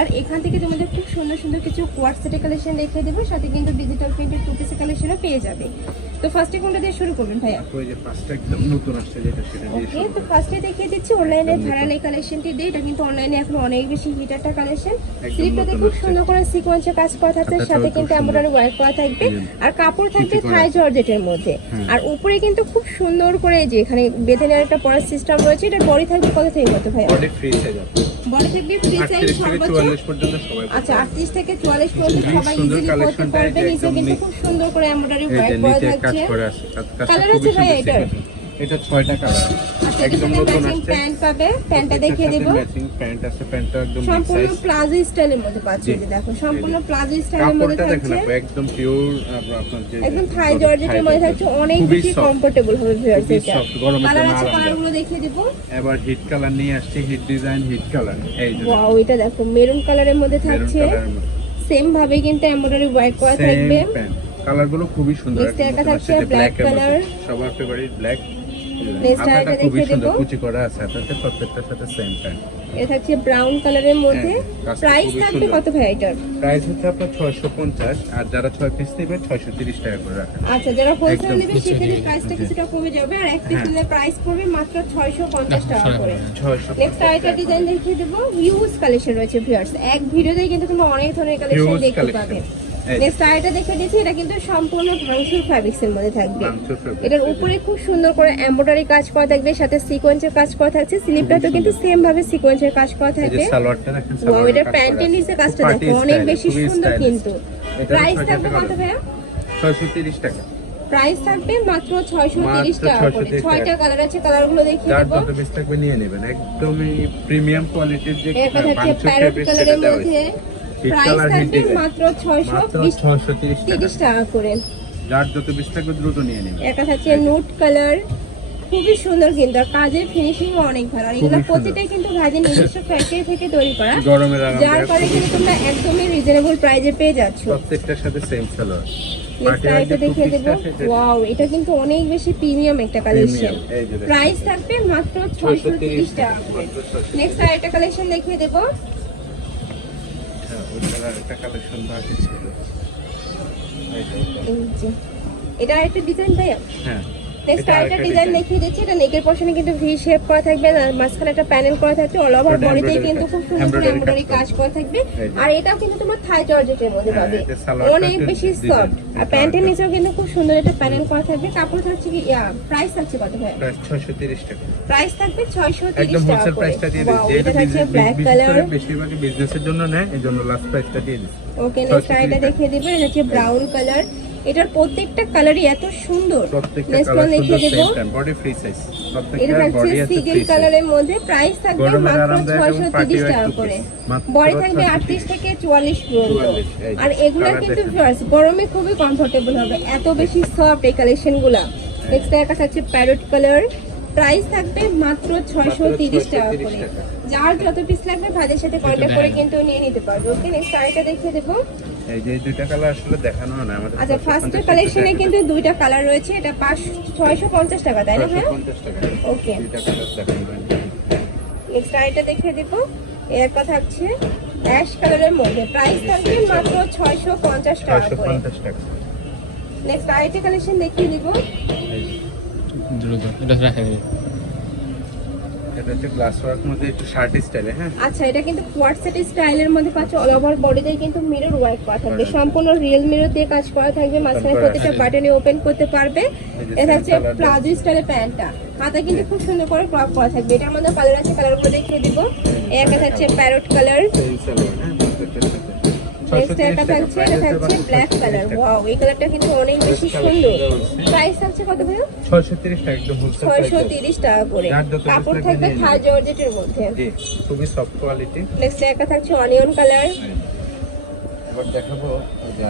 আর এখান থেকে তোমাদের খুব সুন্দর সুন্দর কিছু কোয়ার্ট সেটের কালেকশন দেখিয়ে দেবো সাথে কিন্তু ডিজিটাল প্রিন্টের টু পিসের কালেকশনও পেয়ে যাবে। তো ফার্স্টে কোনটা দিয়ে শুরু করবেন ভাইয়া? ওই যে একদম নতুন আসছে যেটা সেটা দিয়ে ওকে তো। ফার্স্টে দেখিয়ে দিচ্ছি অনলাইনে ভাড়ালে কালেকশনটি দিয়ে এটা কিন্তু অনলাইনে এখন অনেক বেশি হিট একটা কালেকশন স্লিপটাতে খুব সুন্দর করে সিকোয়েন্সে কাজ করা থাকছে সাথে কিন্তু। এমব্রয়ডারি ওয়ার্ক করা থাকবে। আর কাপড় থাকবে থাই জর্জেটের মধ্যে। আর উপরে কিন্তু খুব সুন্দর করে যে এখানে বেঁধে নেওয়ার একটা পড়ার সিস্টেম রয়েছে এটা বডি থাকবে কত থেকে কত ভাইয়া? বডি ফ্রি সাইজ বডি থাকবে ফ্রি সাইজ সর্বোচ্চ। পর্যন্ত সবাই আচ্ছা আটত্রিশ থেকে চুয়াল্লিশ পর্যন্ত সবাই ইজিলি করতে collectionটা, পারবে। নিচে কিন্তু খুব সুন্দর করে এমব্রয়ডারি ওয়ার্ক করা আছে কালার আছে ভাই sequence। এটা ছয়টা কালার আচ্ছা একদম নতুন আসছে। প্যান্ট পাবে প্যান্টটা দেখিয়ে দেব। ম্যাচিং প্যান্ট আছে প্যান্টটা একদম সম্পূর্ণ প্লাজো স্টাইলের মধ্যে পাচ্ছি জি। দেখো সম্পূর্ণ প্লাজো স্টাইলের মধ্যে কাপড়টা দেখেন আপু একদম পিওর আপনার যে একদম থাই জর্জেটের মধ্যে। থাকছে অনেক বেশি কমফোর্টেবল হবে ভিউয়ার্স এটা গরমের কালার আছে। কালারগুলো দেখিয়ে দেব। এবার হিট কালার নিয়ে আসছে হিট ডিজাইন হিট কালার এই যে ওয়াও এটা দেখো মেরুন কালারের মধ্যে থাকছে। সেম ভাবে কিন্তু এমব্রয়ডারি ওয়ার্ক করা থাকবে। কালারগুলো খুবই সুন্দর একটা থাকছে ব্ল্যাক কালার সবার ফেভারিট ব্ল্যাক Next হাতাটা আরেকটা খুবই দেখিয়ে সুন্দর দেবো। কুচি করা আছে হাতাতে প্রত্যেকটার সাথে সেম প্যান্ট এটা থাকছে ব্রাউন কালারের মধ্যে। হ্যাঁ, প্রাইস থাকবে কত ভাই এটার? প্রাইস হচ্ছে আপনার ছয়শো পঞ্চাশ আর যারা ছয় পিস নেবে ছয়শো তিরিশ টাকা করে রাখেন আচ্ছা যারা হোলসেল নেবে সেক্ষেত্রে প্রাইসটা কিছুটা কমে যাবে আর এক পিস হ্যাঁ। নিলে প্রাইস পড়বে মাত্র ছয়শো পঞ্চাশ টাকা করে। নেক্সট আরেকটা ডিজাইন দেখিয়ে দেবো। হিউজ কালেকশন রয়েছে ভিউয়ার্স এক ভিডিওতেই কিন্তু তোমরা অনেক ধরনের কালেকশন দেখতে পাবে। নেক্সট আরেকটা দেখে দিচ্ছি এটা কিন্তু সম্পূর্ণ ভাংসুর ফ্যাব্রিক্স এর মধ্যে থাকবে। এটার উপরে খুব সুন্দর করে এমব্রয়ডারি কাজ করা থাকবে সাথে সিকোয়েন্সের কাজ করা থাকছে স্লিপটাতে কিন্তু সেম ভাবে সিকোয়েন্সের কাজ করা থাকবে। ওয়াও করা প্যান্টের নিচে কাজটা দেখো অনেক বেশি সুন্দর কিন্তু। প্রাইস থাকবে কত ভাইয়া? ছয়শো তিরিশ টাকা। প্রাইস থাকবে মাত্র ছয়শো তিরিশ মাত্র টাকা করে। 630 ছয়টা কালার আছে কালারগুলো দেখিয়ে দেবো। যত পিস থাকবে নিয়ে নেবেন। একদমই প্রিমিয়াম কোয়ালিটির যে থাকছে প্যারট কালারের মধ্যে প্রাইস থাকবে মাত্র ছয়শো মাত্র বিশ ছয়শো তিরিশ টাকা। তিরিশ টাকা করে। যার যত পিস থাকবে দ্রুত নিয়ে নেবেন একটা থাকছে নুট কালার খুবই সুন্দর কিন্তু কাজের ফিনিশিং অনেক ভালো। আর এগুলো প্রতিটাই কিন্তু ভাইদের নিজস্ব ফ্যাক্টরি থেকে তৈরি করা। যার ফলে কিন্তু তোমরা একদমই রিজনেবল প্রাইজে পেয়ে যাচ্ছ। প্রত্যেকটার সাথে সেম সালোয়ার দেখিয়ে দেবো। ওয়াও এটা কিন্তু অনেক বেশি প্রিমিয়াম একটা কালেকশন প্রাইস থাকবে মাত্র ছয়শো তিরিশ টাকা 630 নেক্সট আরেকটা কালেকশন দেখিয়ে দেবো। হ্যাঁ, ওই কালার একটা কালেকশন বাকি ছিল। এই যে, এটা আরেকটা ডিজাইন ভাইয়া? হ্যাঁ। নেক্সট আরেকটা আরেকটা ডিজাইন দেখিয়ে দিচ্ছি এটা নেকের পশনে কিন্তু ভি শেপ করা থাকবে আর মাঝখানে একটা প্যানেল করা থাকবে অল ওভার বডিতে কিন্তু খুব সুন্দর করে এমব্রয়ডারি কাজ করা থাকবে। আর এটাও কিন্তু তোমার থাই জর্জেটের মধ্যে হ্যাঁ, পাবে। অনেক বেশি। সফট আর প্যান্টের নিচেও কিন্তু খুব সুন্দর একটা প্যানেল করা থাকবে। কাপড় থাকছে কি প্রাইস থাকছে কত ভাই? তিরিশ টাকা। প্রাইস থাকবে ছয়শো একদম তিরিশ টাকা হোলসেল করে। প্রাইসটা দিয়ে দিচ্ছি। এটা থাকছে ব্ল্যাক কালার বেশিরভাগই বিজনেসের জন্য নেয় এই লাস্ট প্রাইসটা দিয়ে দিচ্ছি। ওকে নেক্সট 630 আরেকটা দেখিয়ে এটা হচ্ছে ব্রাউন কালার এটার প্রত্যেকটা কালারই এত সুন্দর। প্রত্যেকটা নেক্সট কালার দেখিয়ে দেবো। বডি ফ্রি সাইজ এটা থাকছে সিগিল কালারের মধ্যে প্রাইস থাকবে মাত্র আরামদায়ক ছয়শো এবং party তিরিশ wear টাকা করে। বডি থাকবে 630 আটত্রিশ থেকে চুয়াল্লিশ পর্যন্ত। 44, এই যে, আর এগুলা কিন্তু। গরমে খুবই কমফোর্টেবল হবে। এত বেশি সফট এই কালেকশনগুলা। নেক্সট একটা থাকছে প্যারট কালার প্রাইস থাকবে মাত্র ছয়শো তিরিশ টাকা করে। যার যত পিস লাগবে তাদের সাথে কন্ট্যাক্ট করে কিন্তু নিয়ে নিতে পারবে। ওকে নেক্সট আরেকটা দেখিয়ে দেবো। এই যে দুইটা কালার আসলে দেখানো না আমাদের আচ্ছা 650 ফার্স্টের টাকা কালেকশনে কিন্তু দুইটা কালার রয়েছে এটা পাঁচ ছয়শো পঞ্চাশ টাকা তাই না হ্যাঁ 650 টাকা ওকে দুইটা কালার নেক্সট আইটা দেখিয়ে দেবো। এর একটা থাকছে অ্যাশ কালারের মধ্যে প্রাইস থাকবে মাত্র ছয়শো পঞ্চাশ টাকা করে। 650 টাকা। নেক্সট আইটা কালেকশন দেখিয়ে দিব। এটা রাখা এটা হচ্ছে গ্লাস ওয়ার্ক মধ্যে একটু শার্ট স্টাইলে হ্যাঁ? আচ্ছা এটা কিন্তু কোয়ার্টসেট সেট স্টাইলের মধ্যে পাচ্ছ অল ওভার বডিতে কিন্তু মিরর ওয়ার্ক করা থাকবে। সম্পূর্ণ রিয়েল মিরর দিয়ে কাজ করা থাকবে। মাঝখানে প্রত্যেকটা বাটনে ওপেন করতে পারবে। এটা হচ্ছে প্লাজো স্টাইলের প্যান্টটা। হাতা কিন্তু খুব সুন্দর করে ক্রপ করা থাকবে। এটা আমাদের কালার আছে কালারগুলো দেখিয়ে দিব। এক থাকছে প্যারট কালার নেক্সট 630 একটা থাকছে এটা থাকছে ব্ল্যাক কালার। ওয়াও এই কালারটা কিন্তু অনেক বেশি সুন্দর। প্রাইস থাকছে কত ভাইয়া? 630 টাকা একদম হোলসেল ছয়শো তিরিশ টাকা করে। কাপড় থাকবে নিয়ে থাই জর্জেটের মধ্যে। জি খুবই সফট কোয়ালিটি নেক্সট একটা থাকছে অনিয়ন কালার এবার দেখাবো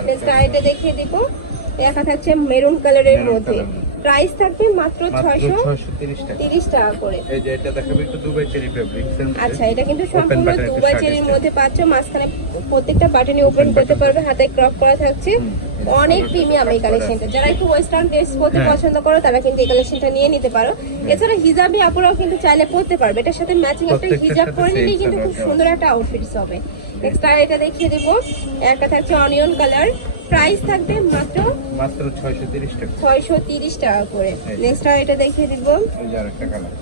নেক্সট আরেকটা আরেকটা দেখিয়ে দিব। একটা থাকছে মেরুন কালারের মধ্যে। প্রাইস থাকবে মাত্র মাত্র ছয়শো 630 টাকা। করে। এই যে এটা দেখাবো একটু দুবাই চেরি ফেব্রিক্স আচ্ছা এটা কিন্তু সম্পূর্ণ দুবাই চেরির মধ্যে পাচ্ছ মাঝখানে প্রত্যেকটা বাটনে ওপেন করতে পারবে হাতে ক্রপ করা থাকছে। অনেক প্রিমিয়াম এই কালেকশনটা যারা একটু ওয়েস্টার্ন ড্রেস পরতে হ্যাঁ। পছন্দ করো তারা কিন্তু এই কালেকশনটা নিয়ে নিতে পারো। এছাড়া হিজাবি আপুরাও কিন্তু চাইলে পরতে পারবে। এটার সাথে ম্যাচিং একটা হিজাব পরে নিলেই কিন্তু খুব সুন্দর একটা আউটফিটস হবে। নেক্সট আর এটা দেখিয়ে দিব। একটা থাকছে অনিয়ন কালার প্রাইস থাকবে মাত্র মাত্র ছয়শো তিরিশ টাকা। ছয়শো তিরিশ টাকা করে। নেক্সট আর এটা দেখিয়ে দিব। ওই আর একটা কালার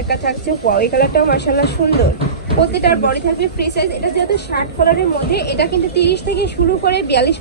একটা থাকছে ওয়াও এই কালারটাও মাশাআল্লাহ সুন্দর। প্রতিটার বডি থাকবে ফ্রি সাইজ এটা যেহেতু শার্ট কালারের মধ্যে এটা কিন্তু তিরিশ থেকে শুরু করে বিয়াল্লিশ